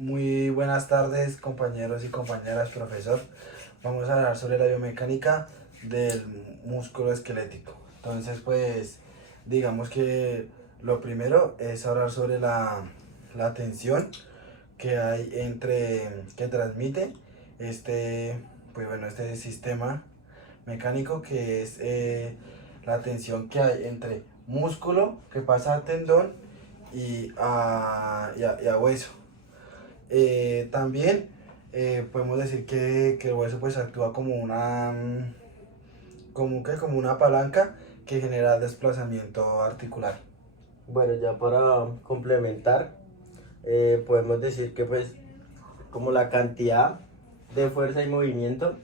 Muy buenas tardes, compañeros y compañeras, profesor. Vamos a hablar sobre la biomecánica del músculo esquelético. Entonces, pues, digamos que lo primero es hablar sobre la tensión que hay que transmite este sistema mecánico, que es la tensión que hay entre músculo que pasa a tendón y a hueso. También podemos decir que el hueso pues actúa como como una palanca que genera desplazamiento articular. Bueno, ya para complementar, podemos decir que pues como la cantidad de fuerza y movimiento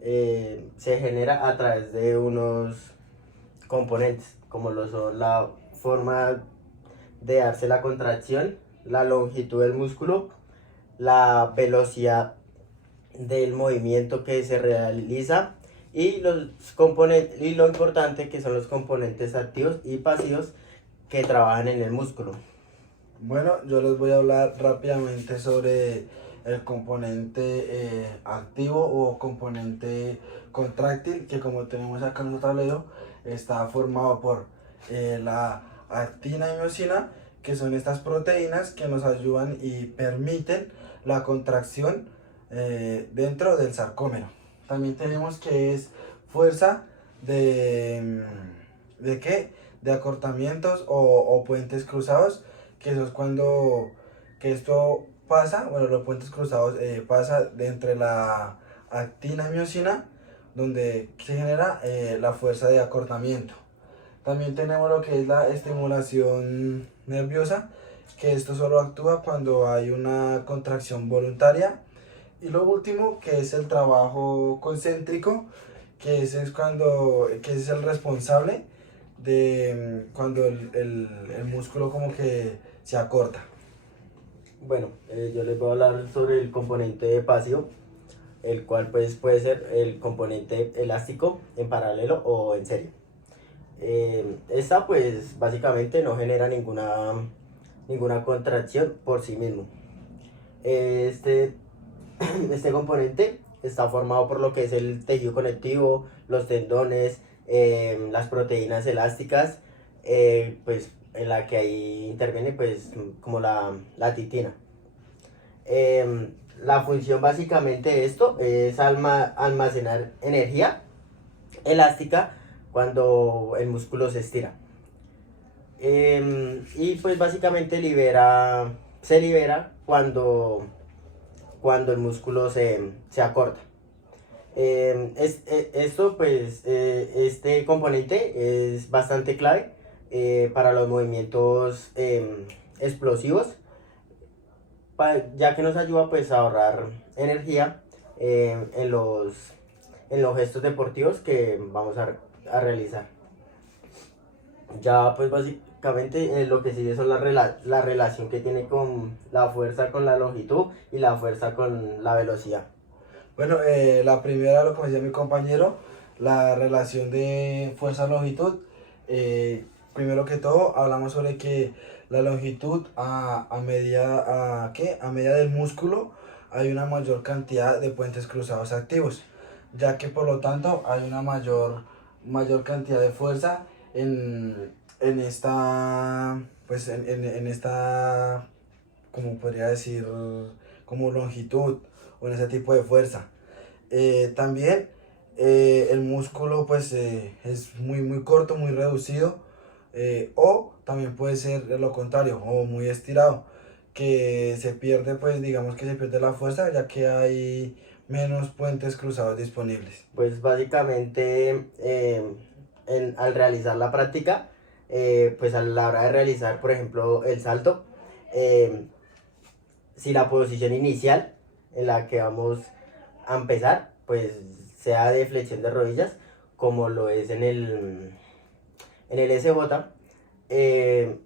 se genera a través de unos componentes, como lo son la forma de darse la contracción, la longitud del músculo, la velocidad del movimiento que se realiza y los componentes, y lo importante que son los componentes activos y pasivos que trabajan en el músculo. Bueno, yo les voy a hablar rápidamente sobre el componente activo o componente contráctil, que como tenemos acá en nuestro tablero, está formado por la actina y miosina, que son estas proteínas que nos ayudan y permiten la contracción dentro del sarcómero. También tenemos que es fuerza ¿de qué? De acortamientos o puentes cruzados, que eso es cuando que esto pasa, bueno, los puentes cruzados pasa de entre la actina y miosina, donde se genera la fuerza de acortamiento. También tenemos lo que es la estimulación nerviosa, que esto solo actúa cuando hay una contracción voluntaria. Y lo último, que es el trabajo concéntrico, que ese es el responsable de cuando el músculo como que se acorta. Bueno, yo les voy a hablar sobre el componente pasivo, el cual pues puede ser el componente elástico en paralelo o en serie. Esta pues básicamente no genera ninguna contracción por sí mismo. Este, este componente está formado por lo que es el tejido conectivo, los tendones, las proteínas elásticas, pues en la que ahí interviene pues como la titina. La función básicamente de esto es almacenar energía elástica cuando el músculo se estira. Y pues básicamente se libera cuando el músculo se acorta. Este componente es bastante clave para los movimientos explosivos, ya que nos ayuda pues a ahorrar energía en los gestos deportivos que vamos a realizar. Ya pues básicamente lo que sigue son la relación que tiene con la fuerza con la longitud y la fuerza con la velocidad. Bueno, la primera, lo que decía mi compañero, la relación de fuerza-longitud. Primero que todo, hablamos sobre que la longitud a medida del músculo hay una mayor cantidad de puentes cruzados activos, ya que por lo tanto hay una mayor cantidad de fuerza en esta, pues en esta, como podría decir, como longitud o en ese tipo de fuerza. También el músculo pues es muy corto, muy reducido, o también puede ser lo contrario, o muy estirado, que se pierde, pues digamos que se pierde la fuerza, ya que hay menos puentes cruzados disponibles. Pues básicamente al realizar la práctica, pues a la hora de realizar por ejemplo el salto, eh, si la posición inicial en la que vamos a empezar, pues sea de flexión de rodillas, como lo es en el SJ, eh,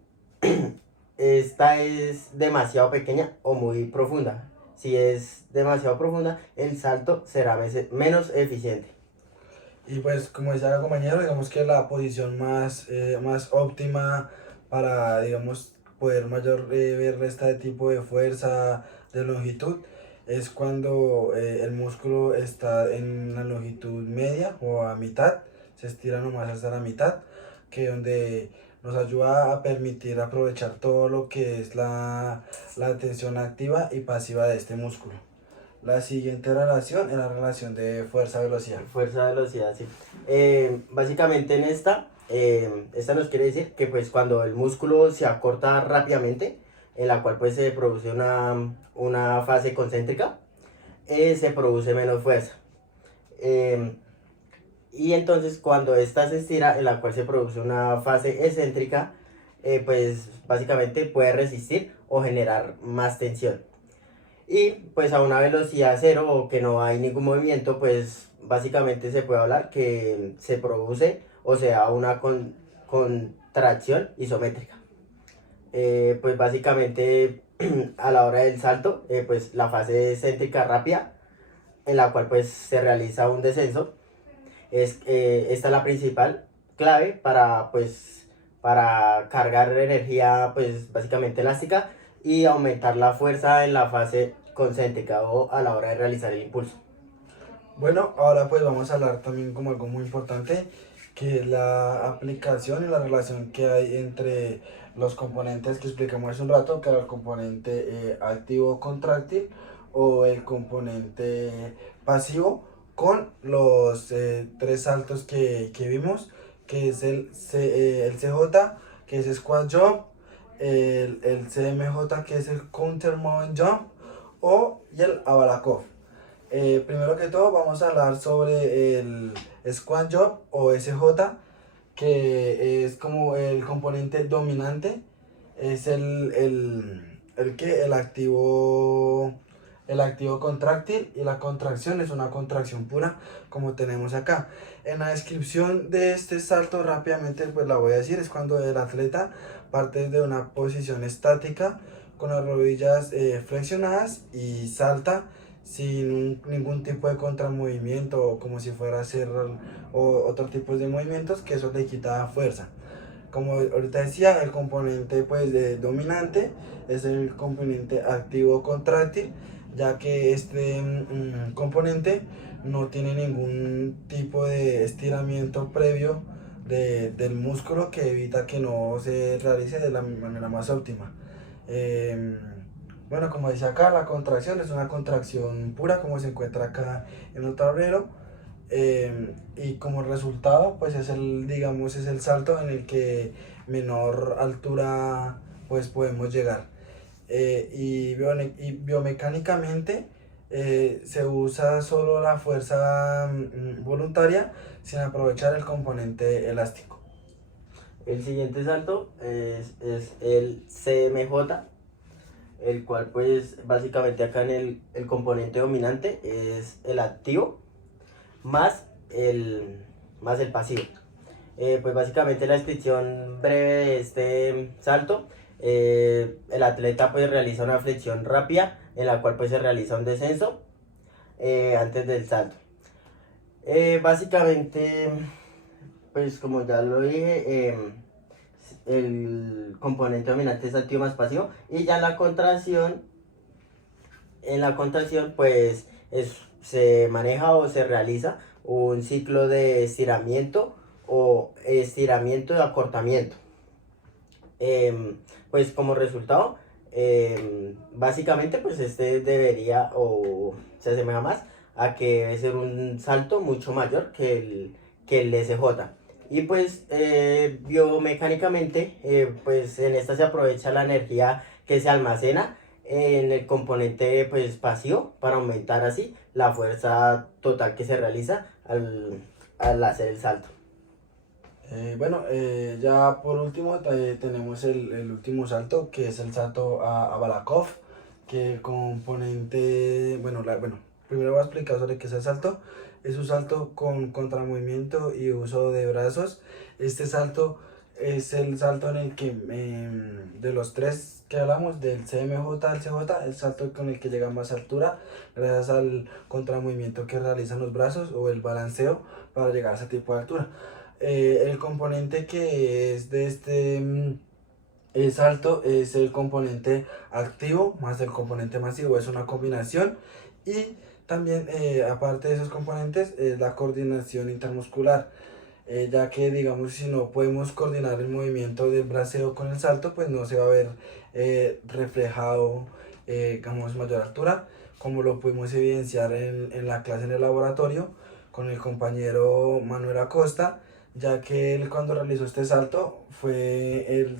esta es demasiado pequeña o muy profunda. Si es demasiado profunda, el salto será menos eficiente. Y pues como decía el compañero, digamos que la posición más óptima para, digamos, poder mayor ver este tipo de fuerza, de longitud, es cuando el músculo está en la longitud media o a mitad, se estira nomás hasta la mitad, que donde nos ayuda a permitir aprovechar todo lo que es la tensión activa y pasiva de este músculo. La siguiente relación es la relación de fuerza-velocidad. Fuerza-velocidad, sí. Básicamente en esta nos quiere decir que pues cuando el músculo se acorta rápidamente, en la cual pues se produce una fase concéntrica, se produce menos fuerza. Y entonces cuando esta se estira, en la cual se produce una fase excéntrica, pues básicamente puede resistir o generar más tensión. Y pues a una velocidad cero o que no hay ningún movimiento, pues básicamente se puede hablar que se produce o sea una contracción isométrica. Pues básicamente a la hora del salto, pues la fase excéntrica rápida, en la cual pues se realiza un descenso, esta es la principal clave para cargar energía pues básicamente elástica y aumentar la fuerza en la fase concéntrica o a la hora de realizar el impulso. Bueno, ahora pues vamos a hablar también como algo muy importante, que es la aplicación y la relación que hay entre los componentes que explicamos hace un rato, que era el componente activo contráctil o el componente pasivo, con los tres saltos que vimos, que es el CJ, que es Squat Jump, el CMJ, que es el Counter Movement Jump, y el Abalakov. Primero que todo vamos a hablar sobre el Squat Jump o SJ, que es como el componente dominante, es el activo contráctil, y la contracción es una contracción pura, como tenemos acá. En la descripción de este salto rápidamente pues la voy a decir, es cuando el atleta parte de una posición estática con las rodillas flexionadas y salta sin ningún tipo de contramovimiento, o como si fuera a hacer otro tipo de movimientos, que eso le quita fuerza. Como ahorita decía, el componente pues dominante es el componente activo contráctil, ya que este componente no tiene ningún tipo de estiramiento previo del músculo, que evita que no se realice de la manera más óptima. Eh, bueno, como dice acá, la contracción es una contracción pura, como se encuentra acá en el tablero. Y como resultado, pues digamos, es el salto en el que menor altura pues podemos llegar. Y biomecánicamente se usa solo la fuerza voluntaria, sin aprovechar el componente elástico. El siguiente salto es el CMJ, el cual pues básicamente acá en el componente dominante es el activo más el pasivo. Pues básicamente la descripción breve de este salto, el atleta pues realiza una flexión rápida en la cual pues se realiza un descenso antes del salto. Básicamente pues como ya lo dije, el componente dominante es activo más pasivo, y ya en la contracción pues se maneja o se realiza un ciclo de estiramiento o estiramiento de acortamiento. Pues como resultado, básicamente pues este debería o se asemeja más a que debe ser un salto mucho mayor que el SJ. Y pues biomecánicamente, pues en esta se aprovecha la energía que se almacena en el componente pues pasivo para aumentar así la fuerza total que se realiza al hacer el salto. Ya por último tenemos el último salto, que es el salto a Balakov, que el componente, primero voy a explicar sobre qué es el salto. Es un salto con contramovimiento y uso de brazos. Este salto es el salto en el que, de los tres que hablamos, del CMJ al CJ, el salto con el que llega a más altura, gracias al contramovimiento que realizan los brazos o el balanceo para llegar a ese tipo de altura. El componente que es de El salto es el componente activo más el componente masivo, es una combinación. Y también, aparte de esos componentes, es la coordinación intermuscular, ya que digamos si no podemos coordinar el movimiento del braceo con el salto, pues no se va a ver reflejado, digamos, mayor altura, como lo pudimos evidenciar en la clase en el laboratorio con el compañero Manuel Acosta, ya que él cuando realizó este salto fue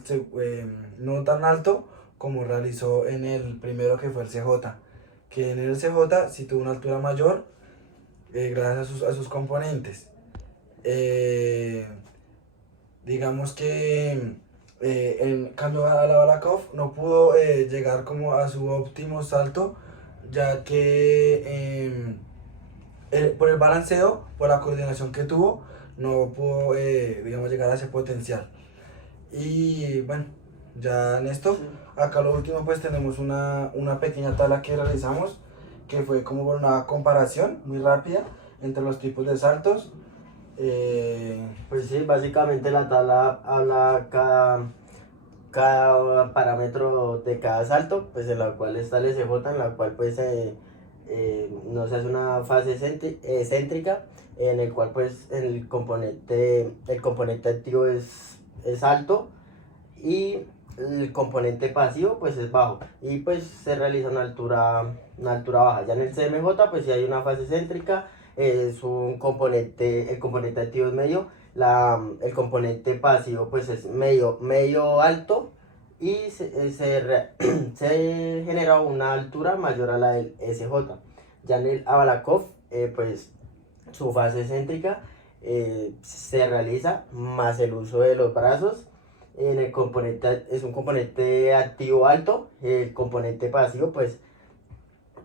no tan alto como realizó en el primero que fue el CJ, que en el CJ sí tuvo una altura mayor, gracias a sus componentes. Eh, digamos que en cambio a la Balakov no pudo llegar como a su óptimo salto, ya que por el balanceo, por la coordinación que tuvo, no pudo, digamos, llegar a ese potencial. Y bueno, ya en esto, Sí. acá lo último pues tenemos una pequeña tabla que realizamos, que fue como por una comparación muy rápida entre los tipos de saltos. Eh, Pues sí, básicamente la tabla habla cada parámetro de cada salto, pues en la cual está el SJ, en la cual pues nos hace una fase céntrica, en el cual pues el componente activo es alto y el componente pasivo pues es bajo y pues se realiza una altura baja. Ya en el CMJ pues si hay una fase céntrica, es un componente, el componente activo es medio, el componente pasivo pues es medio alto y se genera una altura mayor a la del SJ. Ya en el Abalakov pues su fase céntrica se realiza más el uso de los brazos. En el componente es un componente activo alto, el componente pasivo pues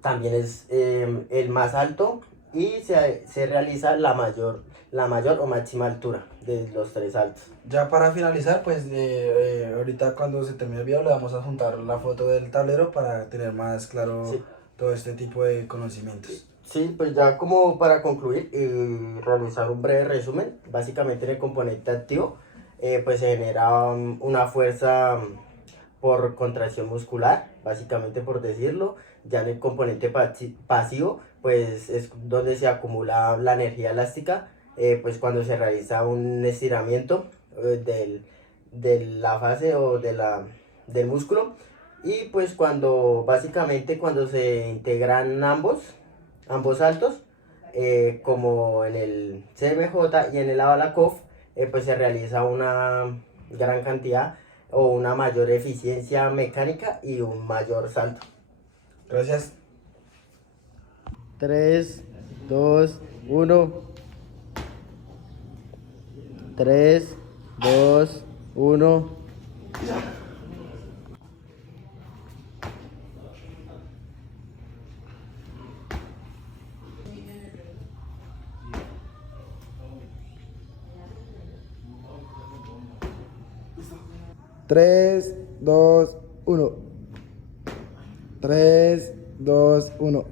también es el más alto y se realiza la mayor o máxima altura de los tres saltos. ya para finalizar, pues ahorita cuando se termine el video le vamos a juntar la foto del tablero para tener más claro Sí, todo este tipo de conocimientos. sí, pues ya como para concluir y realizar un breve resumen, básicamente en el componente activo pues se genera una fuerza por contracción muscular, básicamente por decirlo. Ya en el componente pasivo, pues es donde se acumula la energía elástica, pues cuando se realiza un estiramiento de la fase o del músculo. Y pues básicamente cuando se integran ambos saltos, como en el CMJ y en el Abalakov, pues se realiza una gran cantidad o una mayor eficiencia mecánica y un mayor salto. Gracias. 3, 2, 1. 3, 2, 1. 3, 2, 1. 3, 2, 1.